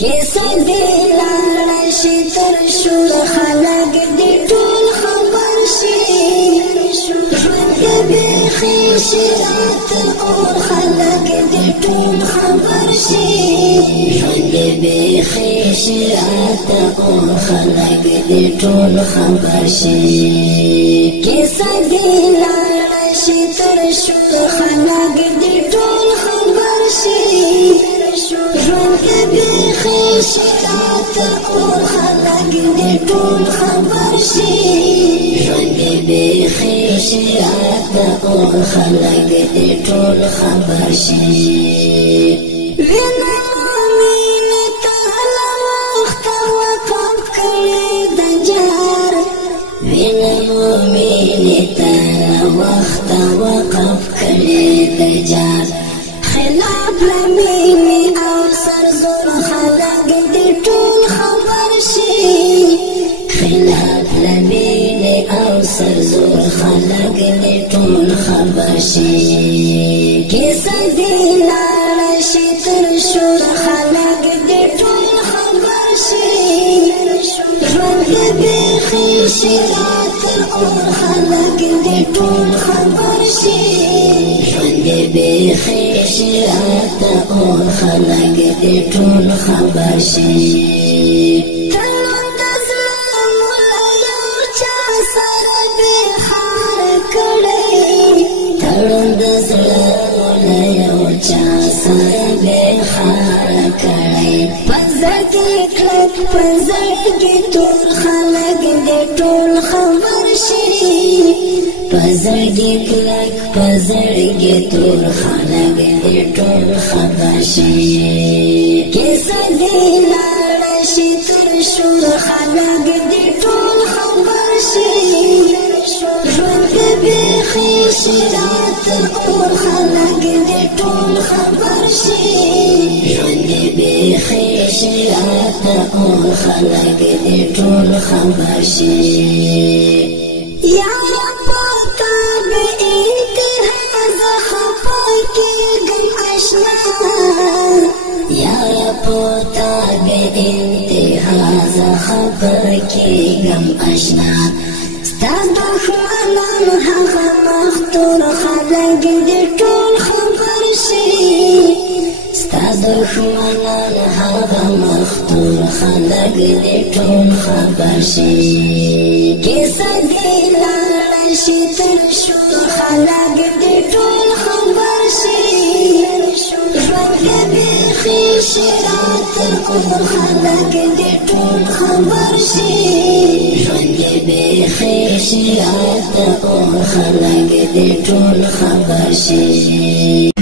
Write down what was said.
کیسه دی لاړه شي تر شور خلک دې ټول خبر شي ژوند بیخي شي راته اور خلک دې ټول خبر شي ژوند بیخي شي راته اور خلک دې ټول خبر شي کیسه دی لاړه شي تر شور خلک دې ټول خبر شي ژوند بیخي شي راته اور خلک دې ټول خبر شي ژوند بیخي شي راته اور خلک دې ټول خبر شي وینا مینه تعالی وخت وقف کړي د جار وینا مینه تعالی وخت وقف کړي د جار خلاف لمینه او سرزور خلک دې ټول خبر شي خلاف لمینه او سرزور خلک دې ټول خبر شي کیسه دی لاړه شي تر شور خلک دې ټول خبر شي ژوند بیخي شي راته اور خلک دې ټول خبر شي ژوند بیخي شي راته اور خلک دې ټول خبر شي تړون د زړه مولا یو چا سره به خار کړي پزړ کې کلک پزړ کې تور خلک دې ټول خبر شي پزړ کې کلک پزړ کې تور خلک دې ټول خبر شي کیسه دی لاړه شي تر شور خلک دې ټول خبر شي ژوند بیخي شي راته اور خلک دې ټول خبر شي ژوند بیخي شي راته اور خلک دې ټول خبر شي یا پتا به انتها زه خفه کېږم اشنا یا پتا به انتها زه خفه کېږم اشنا ستا دښمنان هغه مختور خلک دې ټول خبر شي ستا دښمنان هغه مختور خلک دې ټول خبر شي کیسه دی لاړه شي تر شور خلک دې ټول خبر شي ژوند بیخي شي راته اور خلک دې ټول خبر شي ژوند بیخي شي راته اور خلک دې ټول خبر شي